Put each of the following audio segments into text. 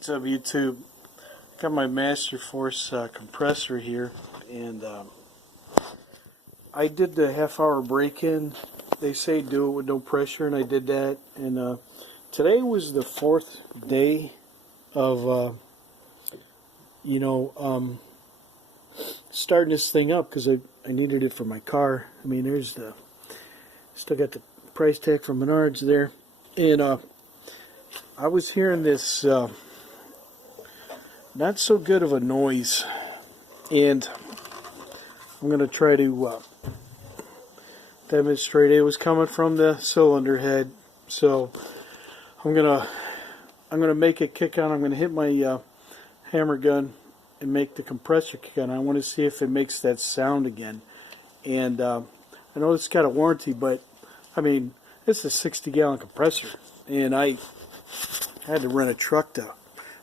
What's up, YouTube? Got my Masterforce compressor here, and I did the half-hour break-in. They say do it with no pressure, and I did that. And today was the fourth day of starting this thing up because I needed it for my car. I mean, there's the still got the price tag from Menards there, and I was hearing this not so good of a noise, and I'm going to try to demonstrate. It was coming from the cylinder head, so I'm gonna make it kick on. I'm gonna hit my hammer gun and make the compressor kick on. I want to see if it makes that sound again. And I know it's got a warranty, but I mean, it's a 60-gallon compressor, and I had to rent a truck to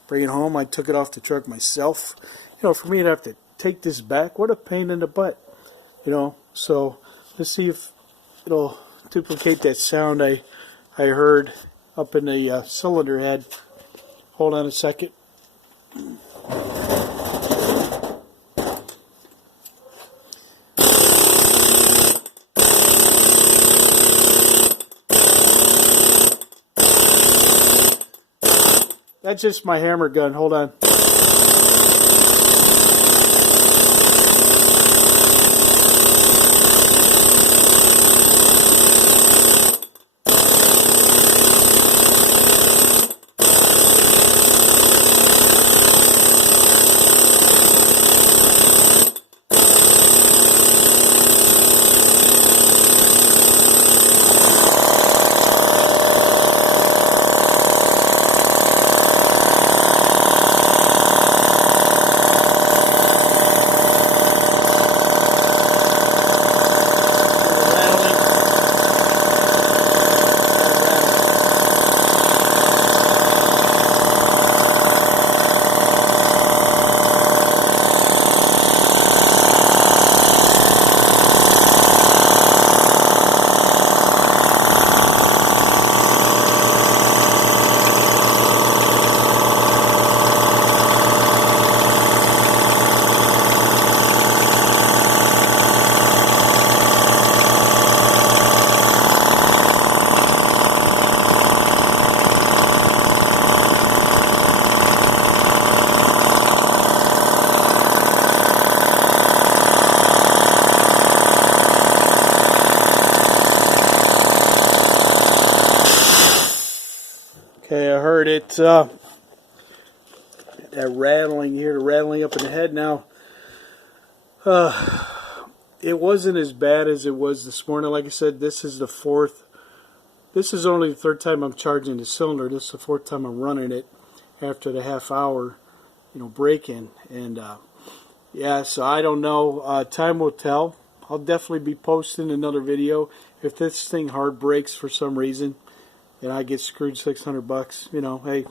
bring it home. I took it off the truck myself. You know, for me to have to take this back, what a pain in the butt. You know, so let's see if it'll duplicate that sound I heard up in the cylinder head. Hold on a second. That's just my hammer gun. Hold on. Okay, I heard it, that rattling here, the rattling up in the head. Now, it wasn't as bad as it was this morning. Like I said, this is only the third time I'm charging the cylinder. This is the fourth time I'm running it after the half hour, break-in. And, yeah, so I don't know. Time will tell. I'll definitely be posting another video. If this thing hard breaks for some reason, and I get screwed $600, hey,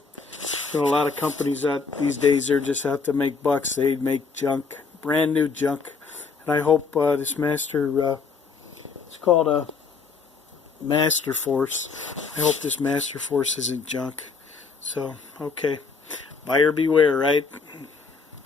a lot of companies out these days, they're just out to make bucks. They make junk, brand new junk. And I hope this it's called a Masterforce. I hope this Masterforce isn't junk. So, okay, buyer beware, right?